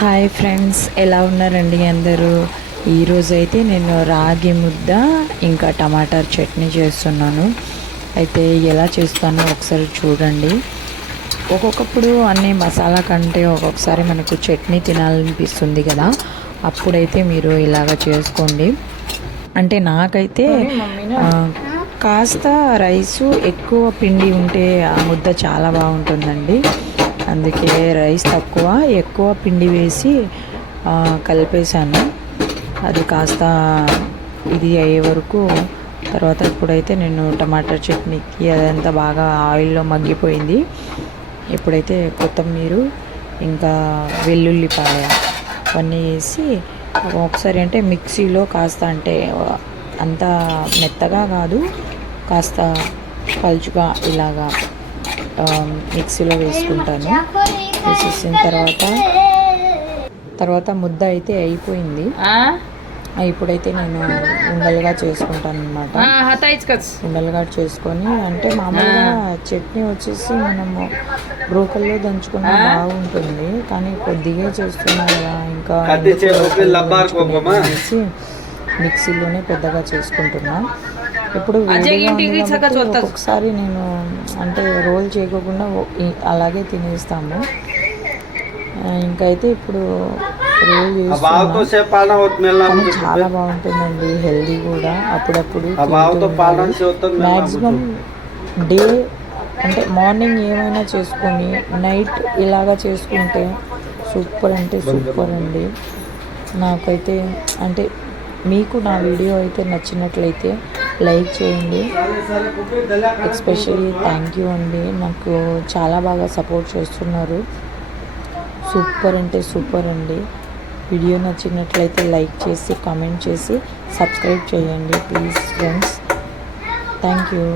Hi friends ఎలా ఉన్నారండి అందరూ? ఈరోజు అయితే నేను రాగి ముద్ద ఇంకా టమాటా చట్నీ చేస్తున్నాను. అయితే ఎలా చేస్తానో ఒకసారి చూడండి. ఒక్కొక్కప్పుడు అన్ని మసాలా కంటే ఒక్కొక్కసారి మనకు చట్నీ తినాలనిపిస్తుంది కదా. అప్పుడైతే మీరు ఇలాగ చేసుకోండి. అంటే నాకైతే కాస్త రైసు ఎక్కువ పిండి ఉంటే ఆ ముద్ద చాలా బాగుంటుందండి. అందుకే రైస్ తక్కువ ఎక్కువ పిండి వేసి కలిపేశాను. అది కాస్త ఇది అయ్యే వరకు. తర్వాత ఇప్పుడైతే నేను టమాటా చట్నీకి అదంతా బాగా ఆయిల్లో మగ్గిపోయింది. ఇప్పుడైతే కొత్తిమీర ఇంకా వెల్లుల్లిపాయ అవన్నీ వేసి ఒకసారి అంటే మిక్సీలో కాస్త అంటే అంత మెత్తగా కాదు కాస్త పలుచుగా ఇలాగా మిక్సీలో వేసుకుంటాను. వేసేసిన తర్వాత తర్వాత ముద్ద అయితే అయిపోయింది. ఆ, ఇప్పుడైతే నేను ఉండలుగా చేసుకుంటాను అనమాట ఉండలుగా చేసుకొని అంటే మామూలుగా చట్నీ వచ్చేసి మనము రోకల్లో దంచుకున్న బాగుంటుంది. కానీ కొద్దిగా చేస్తున్నా కదా ఇంకా మిక్సీలోనే పెద్దగా చేసుకుంటున్నా. ఇప్పుడు ఒకసారి నేను అంటే రోల్ చేయకోకుండా అలాగే తినేస్తాము. ఇంకైతే ఇప్పుడు రోల్ చేస్తున్నాం. చాలా బాగుంటుందండి హెల్దీ కూడా. అప్పుడప్పుడు మ్యాక్సిమం డే అంటే మార్నింగ్ ఏమైనా చేసుకొని నైట్ ఇలాగా చేసుకుంటే సూపర్ అంటే సూపర్ అండి. నాకైతే అంటే మీకు నా వీడియో అయితే నచ్చినట్లయితే లైక్ చేయండి. ఎస్పెషల్లీ థ్యాంక్ యూ అండి. నాకు చాలా బాగా సపోర్ట్ చేస్తున్నారు. సూపర్ అంటే సూపర్ అండి. వీడియో నచ్చినట్లయితే లైక్ చేసి కామెంట్ చేసి సబ్స్క్రైబ్ చేయండి ప్లీజ్ ఫ్రెండ్స్. Thank you.